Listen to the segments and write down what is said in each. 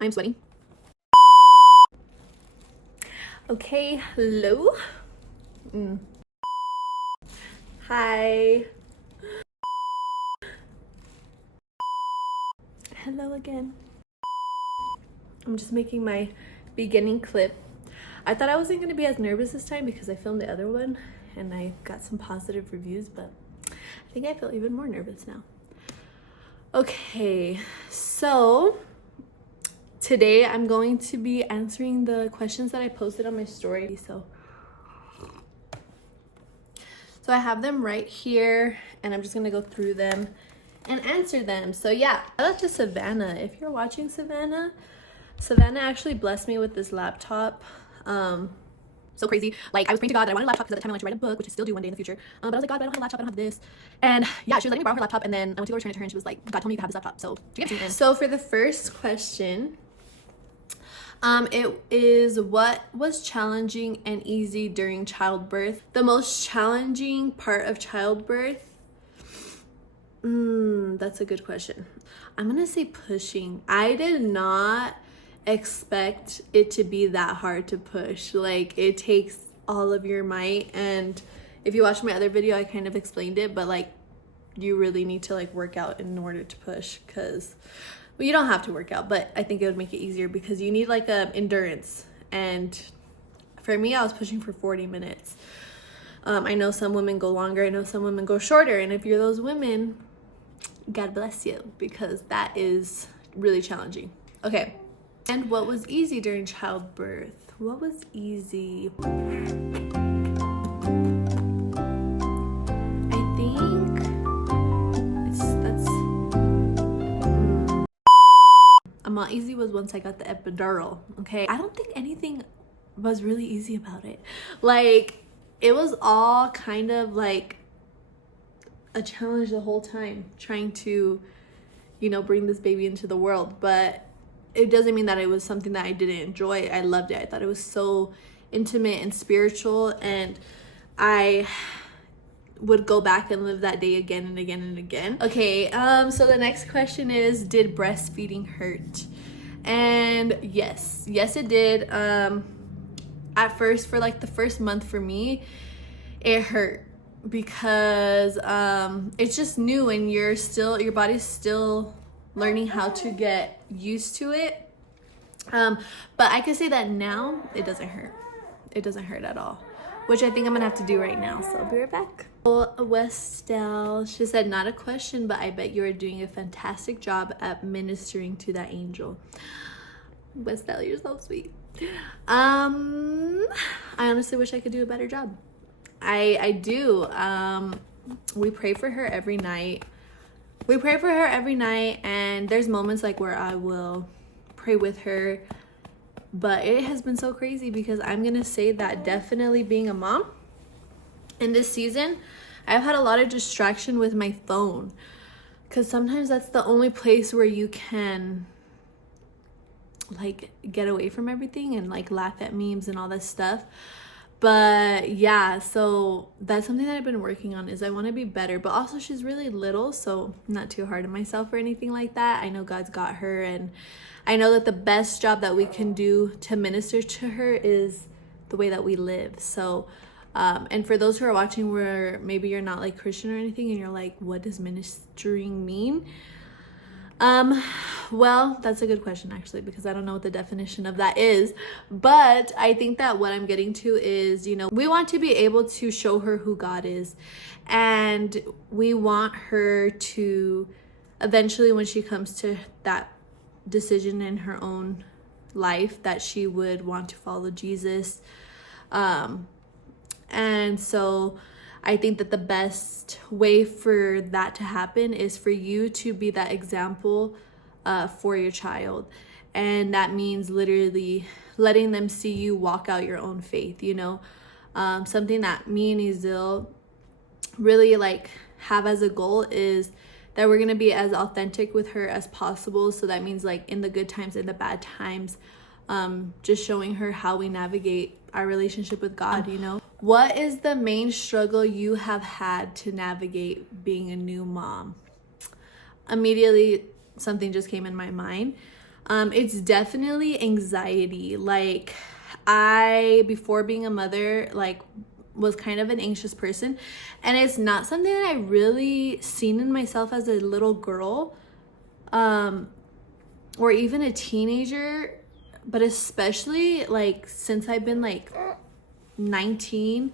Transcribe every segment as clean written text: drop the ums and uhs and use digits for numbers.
I'm sweating. Okay, hello. Hi. Hello again. I'm just making my beginning clip. I thought I wasn't going to be as nervous this time because I filmed the other one and I got some positive reviews, but I think I feel even more nervous now. Okay, so today I'm going to be answering the questions that I posted on my story. So I have them right here and I'm just gonna go through them and answer them. So yeah, shout out to Savannah. If you're watching, Savannah actually blessed me with this laptop. So crazy. Like, I was praying to God that I wanted a laptop because at the time I wanted to write a book, which I still do one day in the future. But I was like, God, but I don't have a laptop, I don't have this. And yeah, she was letting me borrow her laptop, and then I went to go return it to her and she was like, God told me you could have this laptop. So she gave it to me. So for the first question, it is, what was challenging and easy during childbirth? The most challenging part of childbirth, that's a good question. I'm gonna say pushing. I did not expect it to be that hard to push. Like, it takes all of your might, and if you watch my other video I kind of explained it, but like, you really need to like work out in order to push, because well, you don't have to work out, but I think it would make it easier because you need like a endurance. And for me, I was pushing for 40 minutes. I know some women go longer, I know some women go shorter, and if you're those women, God bless you, because that is really challenging. Okay, and what was easy during childbirth? What was easy? Not easy was once I got the epidural. Okay, I don't think anything was really easy about it. Like, it was all kind of like a challenge the whole time, trying to, you know, bring this baby into the world. But it doesn't mean that it was something that I didn't enjoy. I loved it. I thought it was so intimate and spiritual, and I would go back and live that day again and again and again. Okay, so the next question is, did breastfeeding hurt? And yes it did. At first, for like the first month for me, it hurt because it's just new and your body's still learning how to get used to it. But I can say that now it doesn't hurt. It doesn't hurt at all, which I think I'm gonna have to do right now. So I'll be right back. Westell, she said, not a question, but I bet you are doing a fantastic job at ministering to that angel. Westell, you're so sweet. I honestly wish I could do a better job. I do. We pray for her every night. And there's moments like where I will pray with her, but it has been so crazy because I'm gonna say that definitely being a mom in this season, I've had a lot of distraction with my phone, because sometimes that's the only place where you can like get away from everything and like laugh at memes and all that stuff. But yeah, so that's something that I've been working on, is I want to be better. But also, she's really little, so not too hard on myself or anything like that. I know God's got her, and I know that the best job that we can do to minister to her is the way that we live. So and for those who are watching where maybe you're not like Christian or anything and you're like, what does ministering mean? Well, that's a good question actually, because I don't know what the definition of that is. But I think that what I'm getting to is, you know, we want to be able to show her who God is, and we want her to eventually, when she comes to that decision in her own life, that she would want to follow Jesus. And so I think that the best way for that to happen is for you to be that example for your child. And that means literally letting them see you walk out your own faith, you know. Something that me and Izil really like have as a goal is that we're going to be as authentic with her as possible. So that means like in the good times and the bad times, just showing her how we navigate our relationship with God, you know. What is the main struggle you have had to navigate being a new mom? Immediately, something just came in my mind. It's definitely anxiety. Like, before being a mother, like, was kind of an anxious person, and it's not something that I really seen in myself as a little girl, or even a teenager, but especially like since I've been like 19,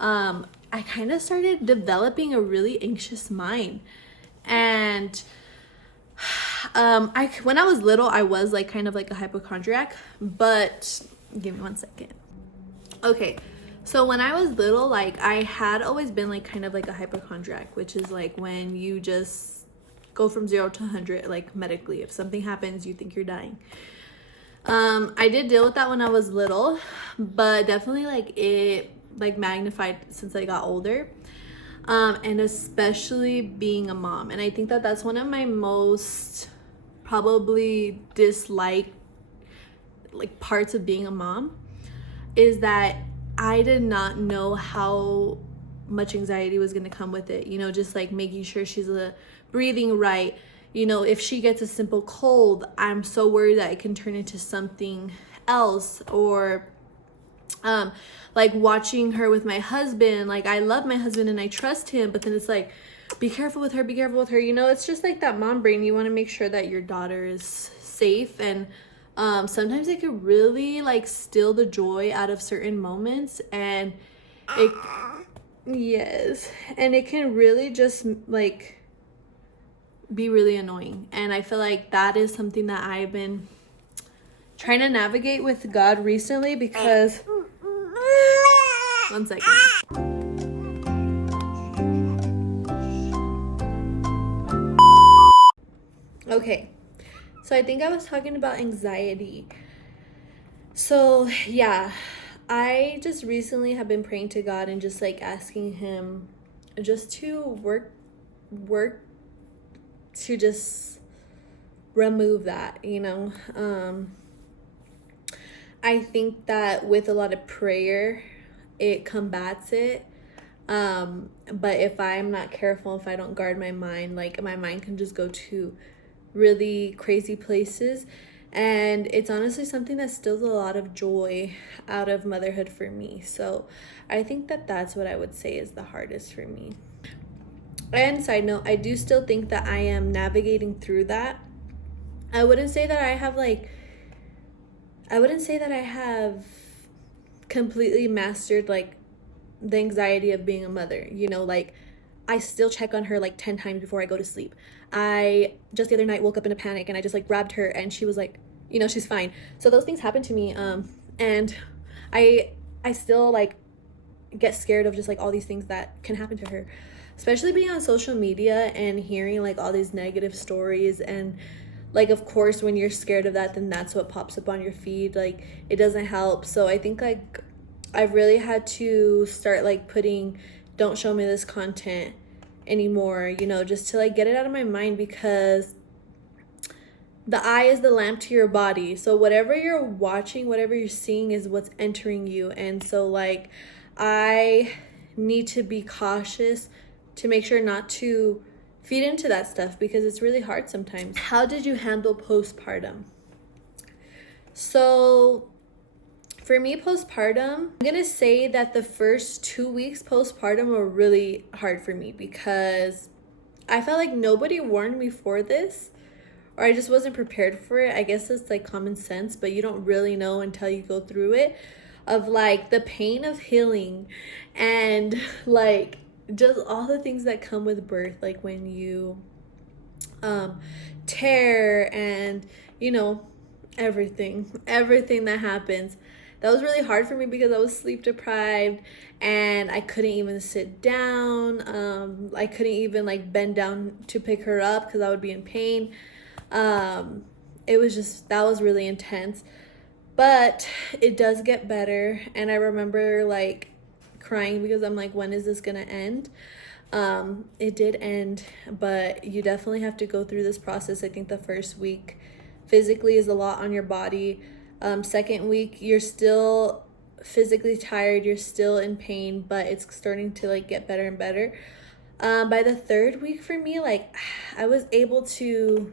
I kind of started developing a really anxious mind. And when I was little, I was like kind of like a hypochondriac, but give me 1 second. Okay, so when I was little, like I had always been like kind of like a hypochondriac, which is like when you just go from 0 to 100, like medically. If something happens, you think you're dying. I did deal with that when I was little, but definitely like it like magnified since I got older. And especially being a mom. And I think that that's one of my most probably disliked like parts of being a mom, is that I did not know how much anxiety was going to come with it. You know, just like making sure she's breathing right. You know, if she gets a simple cold, I'm so worried that it can turn into something else. Or like watching her with my husband. Like, I love my husband and I trust him, but then it's like, be careful with her, be careful with her. You know, it's just like that mom brain. You want to make sure that your daughter is safe. And sometimes it could really like steal the joy out of certain moments. And yes, and it can really just like be really annoying. And I feel like that is something that I've been trying to navigate with God recently, because 1 second. Okay, so I think I was talking about anxiety. So yeah, I just recently have been praying to God and just like asking him just to work to just remove that, you know. I think that with a lot of prayer, it combats it. But if I'm not careful, if I don't guard my mind, like my mind can just go to really crazy places. And it's honestly something that steals a lot of joy out of motherhood for me. So I think that that's what I would say is the hardest for me. And side note, I do still think that I am navigating through that. I wouldn't say that I have completely mastered like the anxiety of being a mother. You know, like I still check on her like 10 times before I go to sleep. I just the other night woke up in a panic and I just like grabbed her and she was like, you know, she's fine. So those things happen to me. And I still like get scared of just like all these things that can happen to her, especially being on social media and hearing like all these negative stories. And like, of course, when you're scared of that, then that's what pops up on your feed. Like, it doesn't help. So I think like I've really had to start like putting, don't show me this content anymore, you know, just to like get it out of my mind, because the eye is the lamp to your body. So whatever you're watching, whatever you're seeing is what's entering you. And so like I need to be cautious to make sure not to feed into that stuff, because it's really hard sometimes. How did you handle postpartum? So for me, postpartum, I'm gonna say that the first 2 weeks postpartum were really hard for me, because I felt like nobody warned me for this, or I just wasn't prepared for it. I guess it's like common sense, but you don't really know until you go through it, of like the pain of healing and like just all the things that come with birth, like when you tear and, you know, everything that happens. That was really hard for me because I was sleep deprived and I couldn't even sit down. I couldn't even like bend down to pick her up because I would be in pain. It was just, that was really intense, but it does get better. And I remember like crying because I'm like, when is this gonna end? It did end, but you definitely have to go through this process. I think the first week physically is a lot on your body. Second week, you're still physically tired, you're still in pain, but it's starting to like get better and better. By the third week for me, like I was able to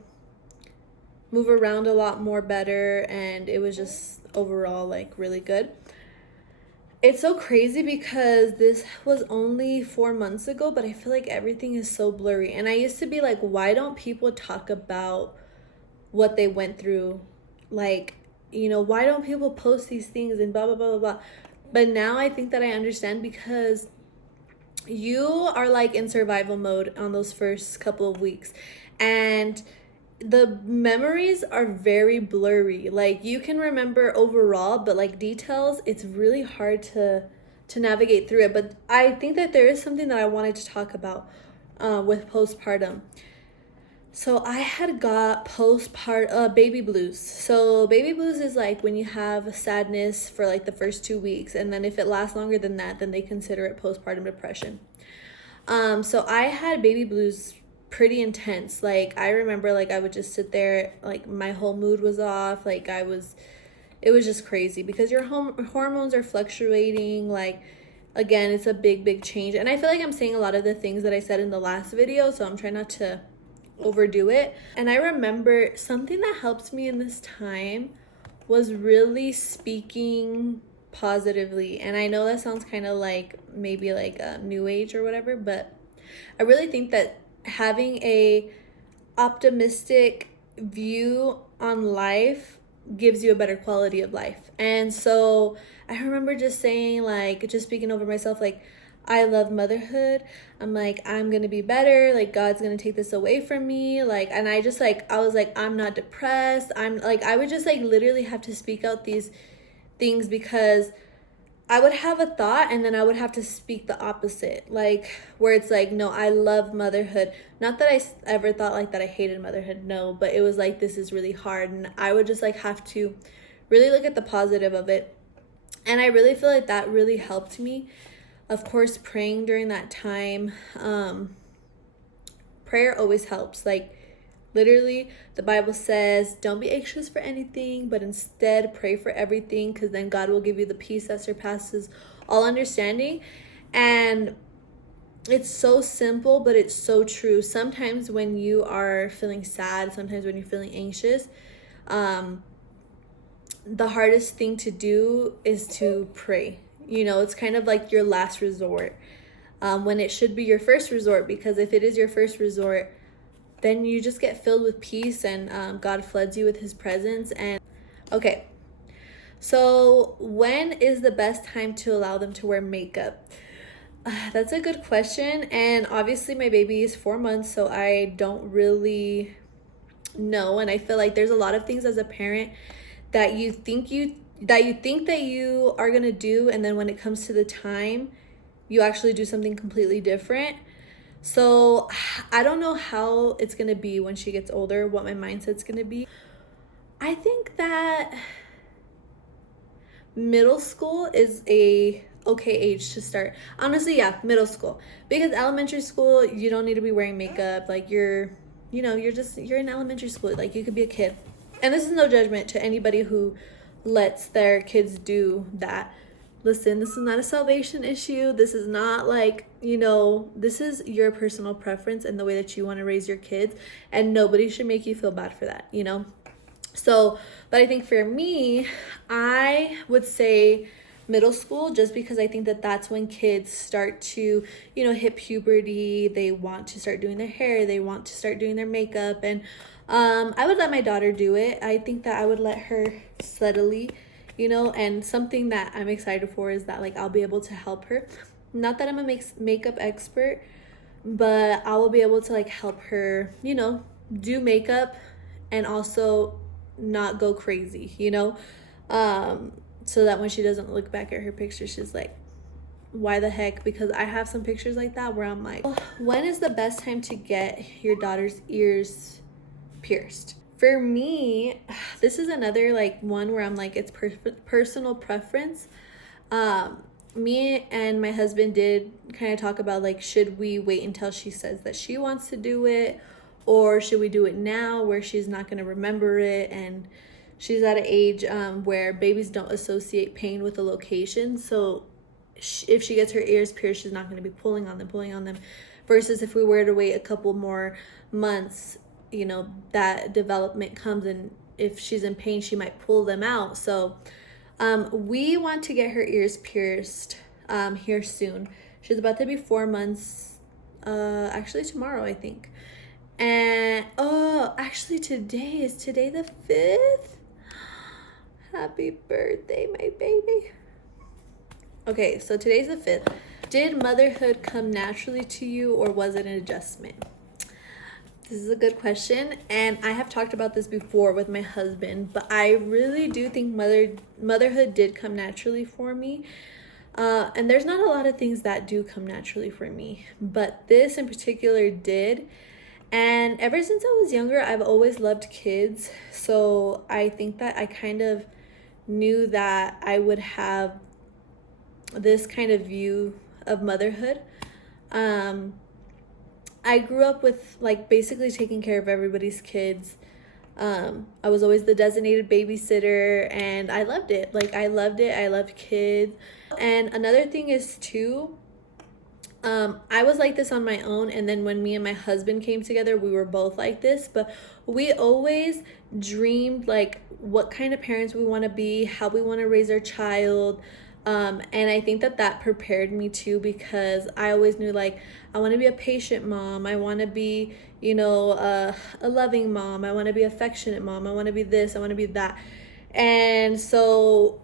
move around a lot more better, and it was just overall like really good. It's so crazy because this was only 4 months ago, but I feel like everything is so blurry. And I used to be like, why don't people talk about what they went through? Like, why don't people post these things and blah, blah, blah, blah, blah. But now I think that I understand, because you are like in survival mode on those first couple of weeks. And the memories are very blurry. Like, you can remember overall, but like details, it's really hard to navigate through it. But I think that there is something that I wanted to talk about with postpartum. So I had got baby blues. So baby blues is like when you have sadness for like the first 2 weeks, and then if it lasts longer than that, then they consider it postpartum depression. So I had baby blues pretty intense. Like, I remember, like, I would just sit there, like, my whole mood was off. Like, it was just crazy because your hormones are fluctuating. Like, again, it's a big change. And I feel like I'm saying a lot of the things that I said in the last video, so I'm trying not to overdo it. And I remember something that helped me in this time was really speaking positively. And I know that sounds kind of like maybe like a new age or whatever, but I really think that having a optimistic view on life gives you a better quality of life. And so I remember just saying, like, just speaking over myself, like, I love motherhood. I'm like, I'm gonna be better. Like, God's gonna take this away from me. Like, and I just like, I was like, I'm not depressed. I'm like, I would just like literally have to speak out these things, because I would have a thought and then I would have to speak the opposite, like, where it's like, no, I love motherhood. Not that I ever thought like that I hated motherhood, no, but it was like, this is really hard. And I would just like have to really look at the positive of it. And I really feel like that really helped me. Of course, praying during that time, prayer always helps. Like, literally, the Bible says, don't be anxious for anything, but instead pray for everything, because then God will give you the peace that surpasses all understanding. And it's so simple, but it's so true. Sometimes when you are feeling sad, sometimes when you're feeling anxious, the hardest thing to do is to pray. It's kind of like your last resort, when it should be your first resort, because if it is your first resort, then you just get filled with peace, and God floods you with his presence. And okay, so when is the best time to allow them to wear makeup? That's a good question. And obviously my baby is 4 months, so I don't really know. And I feel like there's a lot of things as a parent that you think that you are gonna do, and then when it comes to the time, you actually do something completely different. So I don't know how it's gonna be when she gets older, what my mindset's gonna be. I think that middle school is a okay age to start. Honestly, yeah, middle school. Because elementary school, you don't need to be wearing makeup. Like, you're in elementary school. Like, you could be a kid. And this is no judgment to anybody who lets their kids do that. Listen, this is not a salvation issue. This is not like, this is your personal preference and the way that you want to raise your kids. And nobody should make you feel bad for that, So, but I think for me, I would say middle school, just because I think that that's when kids start to, hit puberty. They want to start doing their hair. They want to start doing their makeup. And I would let my daughter do it. I think that I would let her steadily, and something that I'm excited for is that, like, I'll be able to help her. Not that I'm a makeup expert, but I will be able to, like, help her, do makeup and also not go crazy, so that when she doesn't look back at her picture, she's like, why the heck? Because I have some pictures like that where I'm like, when is the best time to get your daughter's ears pierced? For me, this is another like one where I'm like, it's personal preference. Me and my husband did kind of talk about, like, should we wait until she says that she wants to do it, or should we do it now where she's not going to remember it, and she's at an age where babies don't associate pain with a location. So if she gets her ears pierced, she's not going to be pulling on them. Versus if we were to wait a couple more months, you know, that development comes, and if she's in pain, she might pull them out. So we want to get her ears pierced here soon. She's about to be 4 months, actually tomorrow, I think. And oh, actually today the 5th. Happy birthday, my baby. Okay, so today's the 5th. Did motherhood come naturally to you, or was it an adjustment? This is a good question, and I have talked about this before with my husband, but I really do think motherhood did come naturally for me. And there's not a lot of things that do come naturally for me, but this in particular did. And ever since I was younger, I've always loved kids. So I think that I kind of knew that I would have this kind of view of motherhood. I grew up with like basically taking care of everybody's kids. I was always the designated babysitter, and I loved it. Like, I loved it. I loved kids. And another thing is too, I was like this on my own, and then when me and my husband came together, we were both like this. But we always dreamed like what kind of parents we want to be, how we want to raise our child. And I think that that prepared me too, because I always knew like I want to be a patient mom, I want to be, you know, a loving mom, I want to be affectionate mom, I want to be this, I want to be that. And so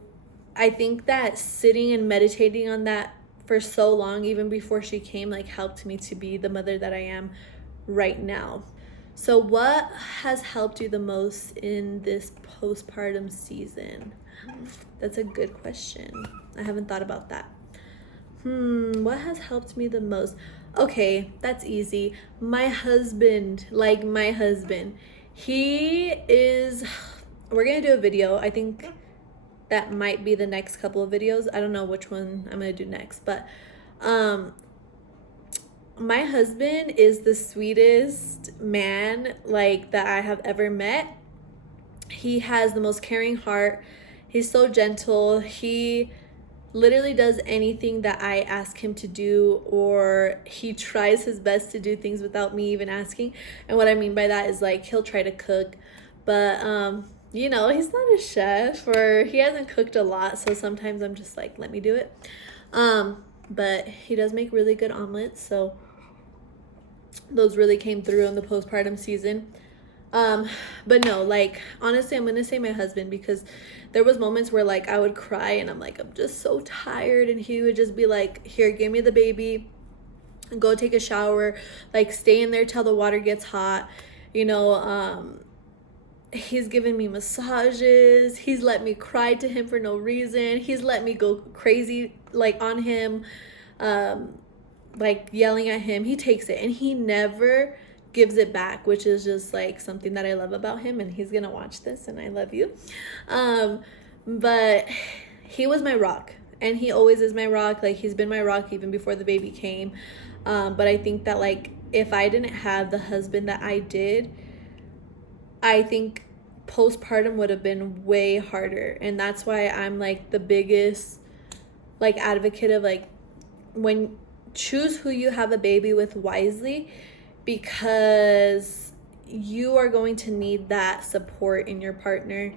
I think that sitting and meditating on that for so long, even before she came, like helped me to be the mother that I am right now. So what has helped you the most in this postpartum season? That's a good question. I haven't thought about that. What has helped me the most? Okay, that's easy. My husband, he is, we're gonna do a video. I think that might be the next couple of videos. I don't know which one I'm gonna do next, but my husband is the sweetest man like that I have ever met. He has the most caring heart. He's so gentle. He literally does anything that I ask him to do, or he tries his best to do things without me even asking. And what I mean by that is like he'll try to cook, but you know, he's not a chef, or he hasn't cooked a lot, so sometimes I'm just like, let me do it. But he does make really good omelets, so those really came through in the postpartum season. But no, like, honestly, I'm gonna say my husband, because there was moments where like I would cry and I'm like, I'm just so tired, and he would just be like, here, give me the baby, go take a shower, like stay in there till the water gets hot, you know. He's given me massages, he's let me cry to him for no reason, he's let me go crazy like on him, like yelling at him. He takes it and he never gives it back, which is just like something that I love about him. And he's gonna watch this, and I love you. But he was my rock, and he always is my rock. Like, he's been my rock even before the baby came. But I think that like if I didn't have the husband that I did, I think postpartum would have been way harder. And that's why I'm like the biggest like advocate of like, when choose who you have a baby with wisely, because you are going to need that support in your partner.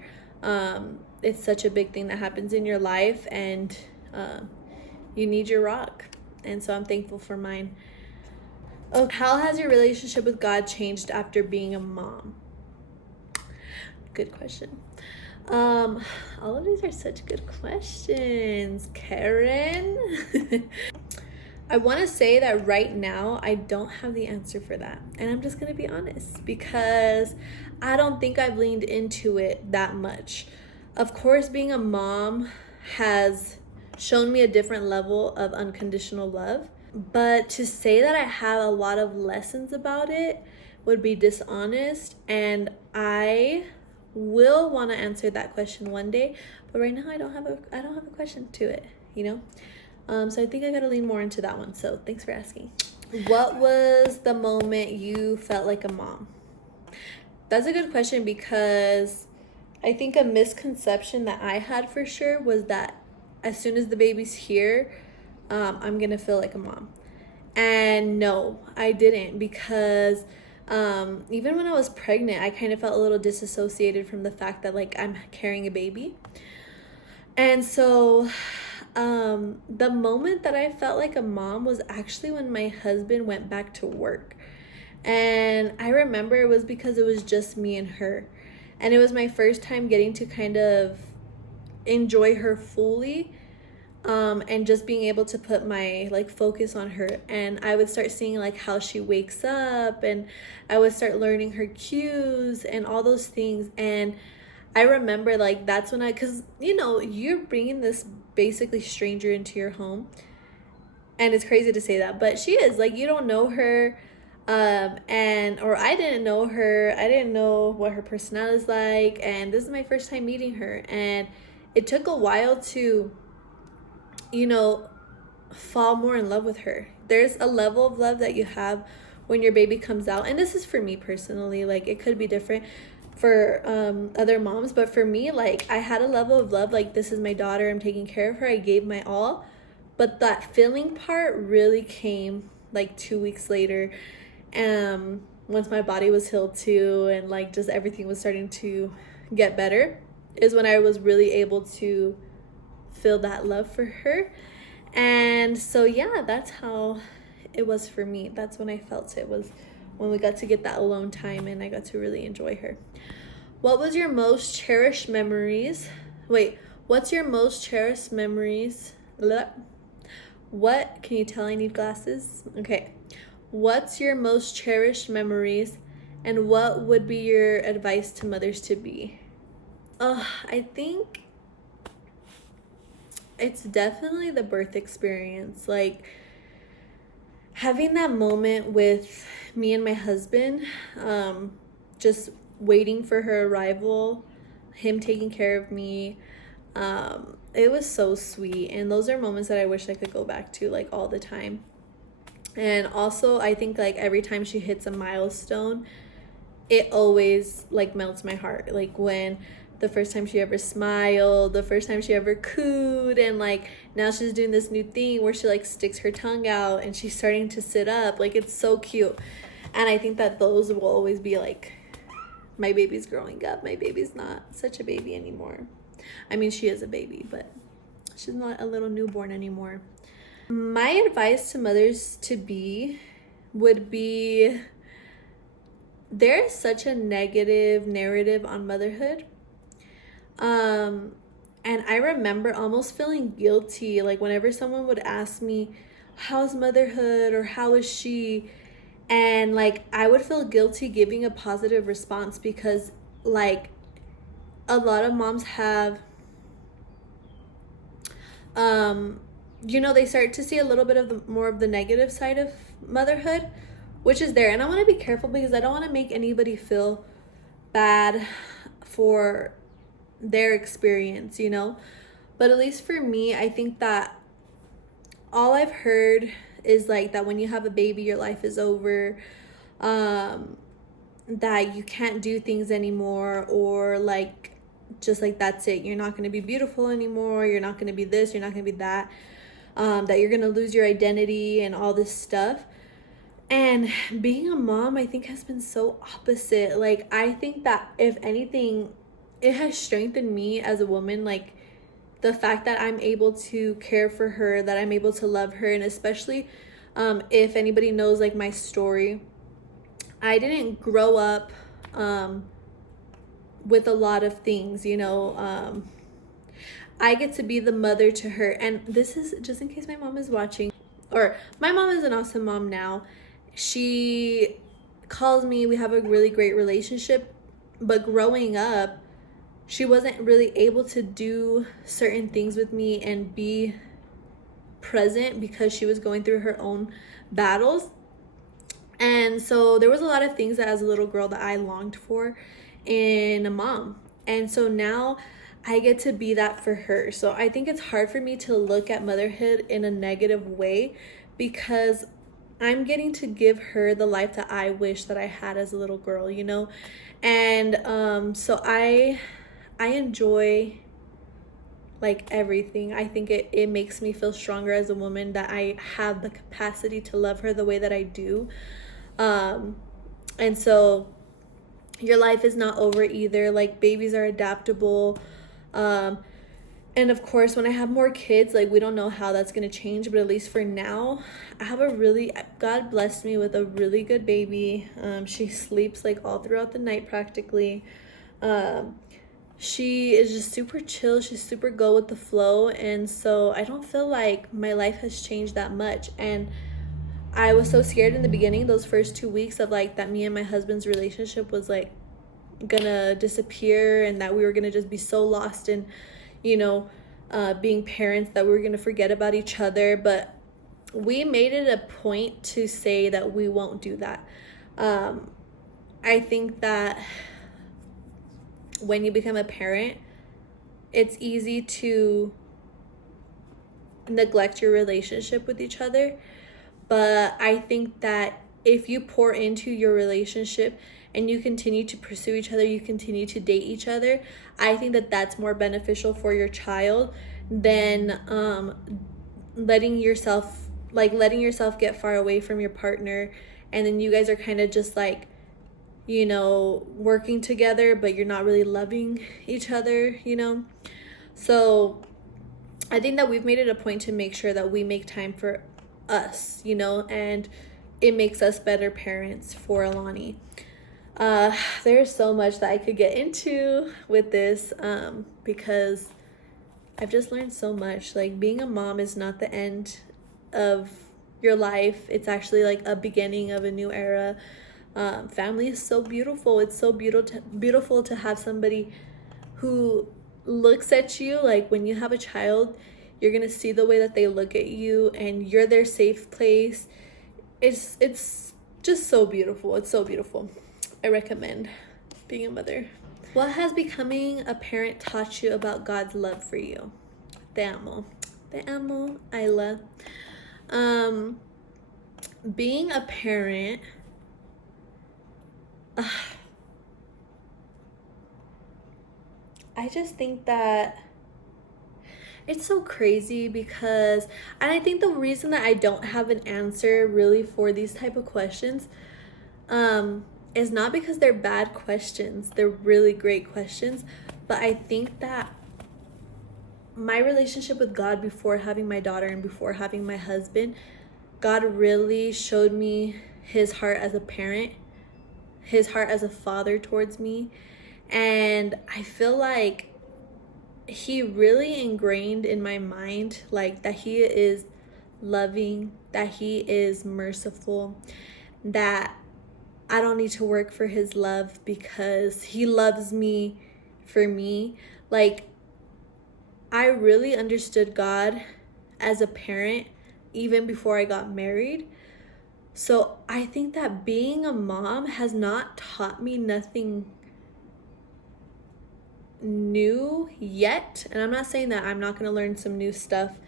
It's such a big thing that happens in your life, and you need your rock. And so I'm thankful for mine. Oh, how has your relationship with God changed after being a mom? Good question. All of these are such good questions, Karen. I want to say that right now I don't have the answer for that, and I'm just gonna be honest, because I don't think I've leaned into it that much. Of course, being a mom has shown me a different level of unconditional love, but to say that I have a lot of lessons about it would be dishonest, and I will want to answer that question one day, but right now I don't have a question to it, you know. So I think I gotta lean more into that one. So thanks for asking. What was the moment you felt like a mom? That's a good question, because I think a misconception that I had for sure was that as soon as the baby's here, I'm gonna feel like a mom. And no, I didn't, because Even when I was pregnant, I kind of felt a little disassociated from the fact that like I'm carrying a baby. And so the moment that I felt like a mom was actually when my husband went back to work. And I remember it was because it was just me and her. And it was my first time getting to kind of enjoy her fully, and just being able to put my like focus on her. And I would start seeing like how she wakes up, and I would start learning her cues and all those things. And I remember like that's when because you know, you're bringing this basically stranger into your home, and it's crazy to say that, but she is like, you don't know her, and or I didn't know her, I didn't know what her personality is like, and this is my first time meeting her. And it took a while to, you know, fall more in love with her. There's a level of love that you have when your baby comes out, and this is for me personally, like it could be different for other moms, but for me, like I had a level of love, like this is my daughter, I'm taking care of her, I gave my all. But that feeling part really came like 2 weeks later, once my body was healed too, and like just everything was starting to get better, is when I was really able to feel that love for her. And so yeah, that's how it was for me. That's when I felt it, was when we got to get that alone time and I got to really enjoy her. What was your most cherished memories? What's your most cherished memories? What, can you tell I need glasses? Okay. What's your most cherished memories, and what would be your advice to mothers to be? I think it's definitely the birth experience. Like having that moment with me and my husband, just waiting for her arrival, him taking care of me. It was so sweet, and those are moments that I wish I could go back to like all the time. And also I think like every time she hits a milestone, it always like melts my heart. Like when the first time she ever smiled, the first time she ever cooed, and like now she's doing this new thing where she like sticks her tongue out and she's starting to sit up. Like it's so cute. And I think that those will always be like, my baby's growing up, my baby's not such a baby anymore. I mean, she is a baby, but she's not a little newborn anymore. My advice to mothers to be would be, there is such a negative narrative on motherhood. And I remember almost feeling guilty, like whenever someone would ask me, how's motherhood, or how is she? And like I would feel guilty giving a positive response, because like a lot of moms have you know, they start to see a little bit of the more of the negative side of motherhood, which is there. And I want to be careful because I don't want to make anybody feel bad for their experience, you know. But at least for me, I think that all I've heard is like that when you have a baby, your life is over, that you can't do things anymore, or like just like that's it, you're not going to be beautiful anymore, you're not going to be this, you're not going to be that, that you're going to lose your identity and all this stuff. And being a mom, I think, has been so opposite. Like I think that if anything, it has strengthened me as a woman. Like the fact that I'm able to care for her, that I'm able to love her. And especially if anybody knows like my story, I didn't grow up with a lot of things, you know. I get to be the mother to her. And this is just in case my mom is watching, or my mom is an awesome mom now. She calls me, we have a really great relationship, but growing up, she wasn't really able to do certain things with me and be present because she was going through her own battles. And so there was a lot of things that as a little girl that I longed for in a mom. And so now I get to be that for her. So I think it's hard for me to look at motherhood in a negative way, because I'm getting to give her the life that I wish that I had as a little girl, you know. And so I enjoy like everything. I think it makes me feel stronger as a woman that I have the capacity to love her the way that I do. And so your life is not over either. Like, babies are adaptable. And of course, when I have more kids, like, we don't know how that's going to change, but at least for now, God blessed me with a really good baby. She sleeps like all throughout the night practically. She is just super chill. She's super go with the flow. And so I don't feel like my life has changed that much. And I was so scared in the beginning, those first 2 weeks, of like that me and my husband's relationship was like gonna disappear, and that we were gonna just be so lost in, being parents, that we were gonna forget about each other. But we made it a point to say that we won't do that. I think that when you become a parent, it's easy to neglect your relationship with each other. But I think that if you pour into your relationship and you continue to pursue each other, you continue to date each other, I think that that's more beneficial for your child than letting yourself get far away from your partner, and then you guys are kind of just like, working together, but you're not really loving each other. So I think that we've made it a point to make sure that we make time for us, and it makes us better parents for Alani. There's so much that I could get into with this, because I've just learned so much. Like, being a mom is not the end of your life. It's actually like a beginning of a new era. Family is so beautiful. It's so beautiful to have somebody who looks at you. Like, when you have a child, you're gonna see the way that they look at you, and you're their safe place. It's just so beautiful. It's so beautiful. I recommend being a mother. What has becoming a parent taught you about God's love for you? Te amo. Te amo, Isla. Being a parent, I just think that it's so crazy because, and I think the reason that I don't have an answer really for these type of questions, is not because they're bad questions. They're really great questions. But I think that my relationship with God before having my daughter and before having my husband, God really showed me his heart as a parent, his heart as a father towards me. And I feel like he really ingrained in my mind, like, that he is loving, that he is merciful, that I don't need to work for his love because he loves me for me. Like, I really understood God as a parent even before I got married. So I think that being a mom has not taught me nothing new yet. And I'm not saying that I'm not going to learn some new stuff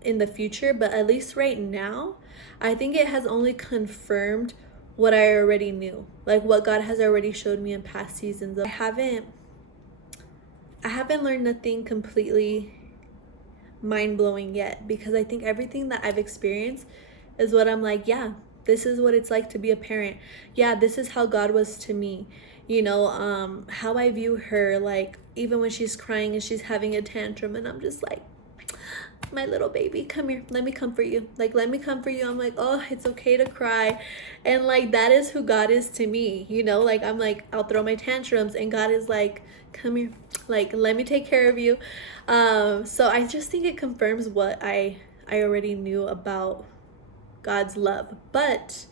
in the future, but at least right now, I think it has only confirmed what I already knew, like what God has already showed me in past seasons. I haven't learned nothing completely mind-blowing yet, because I think everything that I've experienced is what I'm like, yeah, this is what it's like to be a parent. Yeah, this is how God was to me. How I view her, like, even when she's crying and she's having a tantrum, and I'm just like, my little baby, come here, let me comfort you. Like, let me comfort you. I'm like, oh, it's okay to cry. And like, that is who God is to me, like, I'm like, I'll throw my tantrums, and God is like, come here, like, let me take care of you. So I just think it confirms what I already knew about God's love. But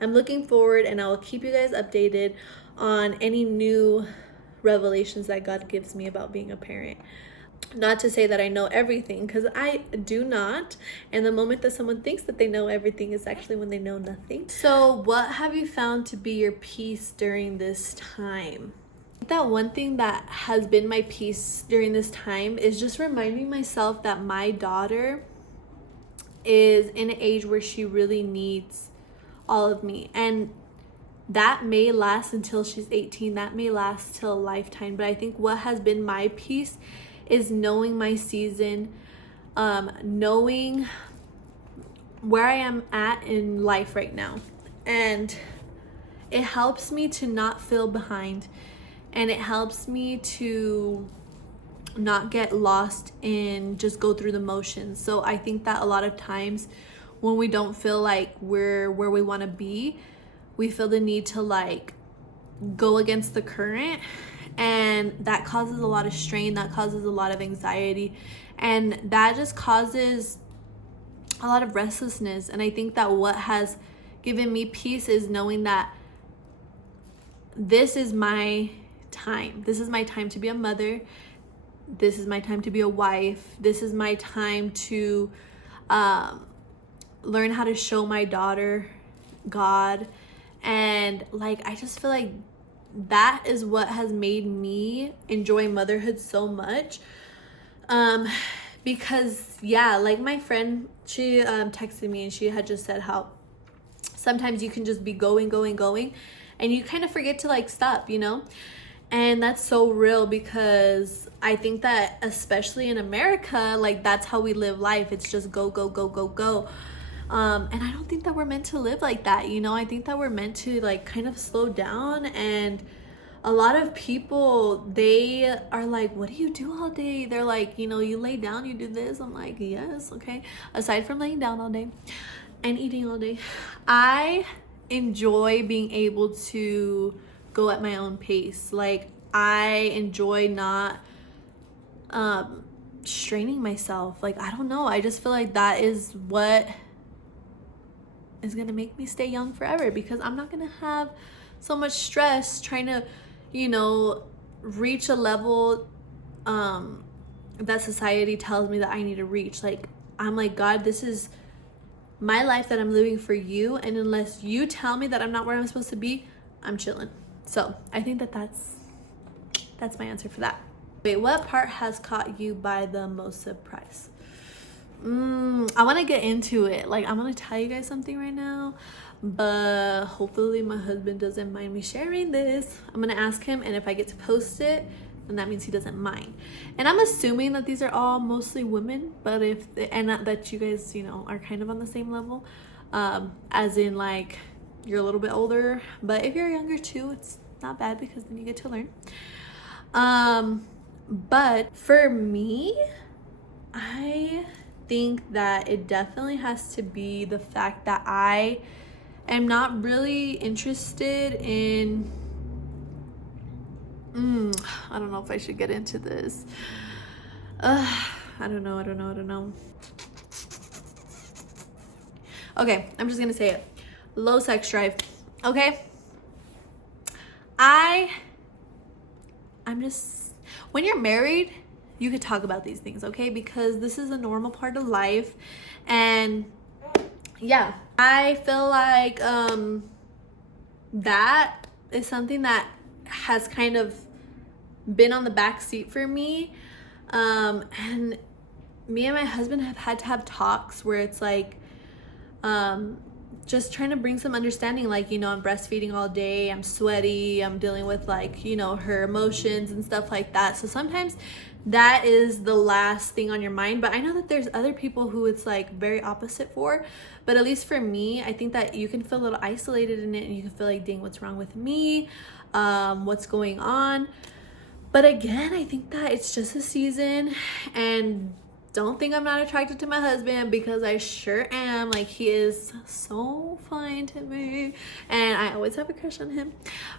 I'm looking forward, and I will keep you guys updated on any new revelations that God gives me about being a parent. Not to say that I know everything, because I do not. And the moment that someone thinks that they know everything is actually when they know nothing. So what have you found to be your peace during this time? That one thing that has been my peace during this time is just reminding myself that my daughter is in an age where she really needs all of me. And that may last until she's 18. That may last till a lifetime. But I think what has been my peace is knowing my season, knowing where I am at in life right now. And it helps me to not feel behind, and it helps me to not get lost in just go through the motions. So I think that a lot of times when we don't feel like we're where we want to be, we feel the need to like go against the current, and that causes a lot of strain, that causes a lot of anxiety, and that just causes a lot of restlessness. And I think that what has given me peace is knowing that this is my time. This is my time to be a mother. This is my time to be a wife. This is my time to learn how to show my daughter God. And like, I just feel like that is what has made me enjoy motherhood so much. Because yeah, like my friend, she texted me and she had just said how sometimes you can just be going and you kind of forget to like stop, you know? And that's so real, because I think that especially in America, like that's how we live life. It's just go. And I don't think that we're meant to live like that, you know? I think that we're meant to like kind of slow down. And a lot of people, they are like, what do you do all day? They're like, you know, you lay down, you do this. I'm like, yes, okay. Aside from laying down all day and eating all day, I enjoy being able to go at my own pace. Like I enjoy not straining myself. Like I don't know, I just feel like that is what is gonna make me stay young forever, because I'm not gonna have so much stress trying to, you know, reach a level that society tells me that I need to reach. Like I'm like, God, this is my life that I'm living for you, and unless you tell me that I'm not where I'm supposed to be, I'm chilling. So I think that that's my answer for that. Wait, what part has caught you by the most surprise? I want to get into it. Like I'm gonna tell you guys something right now, but hopefully my husband doesn't mind me sharing this. I'm gonna ask him, and if I get to post it, then that means he doesn't mind. And I'm assuming that these are all mostly women, but that you guys, you know, are kind of on the same level, as in like you're a little bit older, but if you're younger too, it's not bad, because then you get to learn. But for me, I think that it definitely has to be the fact that I am not really interested in I don't know if I should get into this. I don't know. Okay, I'm just gonna say it. Low sex drive. Okay, I'm just, when you're married, you could talk about these things, okay? Because this is a normal part of life. And yeah, I feel like that is something that has kind of been on the back seat for me. And me and my husband have had to have talks where it's like just trying to bring some understanding. Like, you know, I'm breastfeeding all day, I'm sweaty, I'm dealing with like, you know, her emotions and stuff like that. So sometimes that is the last thing on your mind. But I know that there's other people who it's like very opposite for. But at least for me, I think that you can feel a little isolated in it, and you can feel like, dang, what's wrong with me? What's going on? But again, I think that it's just a season, and don't think I'm not attracted to my husband, because I sure am. Like, he is so fine to me, and I always have a crush on him.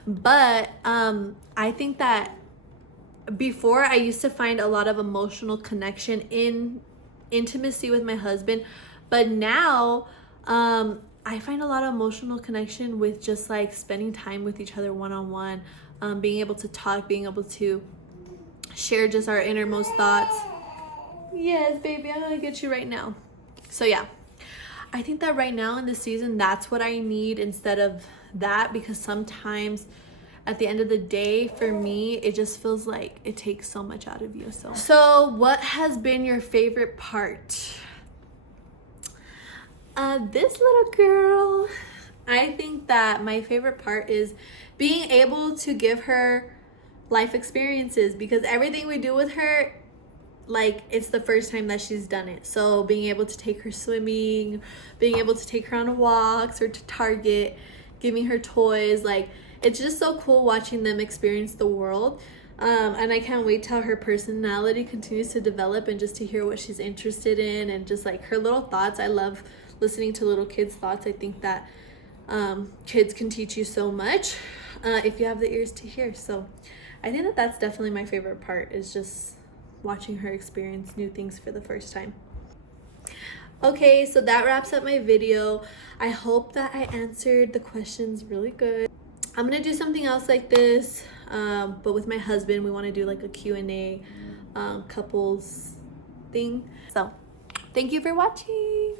But I think that before, I used to find a lot of emotional connection in intimacy with my husband, but now I find a lot of emotional connection with just like spending time with each other one-on-one, being able to talk, being able to share just our innermost thoughts. Yes, baby, I'm gonna get you right now. So yeah, I think that right now in this season, that's what I need instead of that, because sometimes at the end of the day, for me, it just feels like it takes so much out of you. So what has been your favorite part? This little girl, I think that my favorite part is being able to give her life experiences, because everything we do with her, like, it's the first time that she's done it. So being able to take her swimming, being able to take her on walks or to Target, giving her toys. Like, it's just so cool watching them experience the world. And I can't wait till her personality continues to develop and just to hear what she's interested in and just like her little thoughts. I love listening to little kids' thoughts. I think that kids can teach you so much if you have the ears to hear. So I think that that's definitely my favorite part, is just watching her experience new things for the first time. Okay, so that wraps up my video. I hope that I answered the questions really good. I'm gonna do something else like this, but with my husband. We want to do like a Q&A couples thing. So thank you for watching.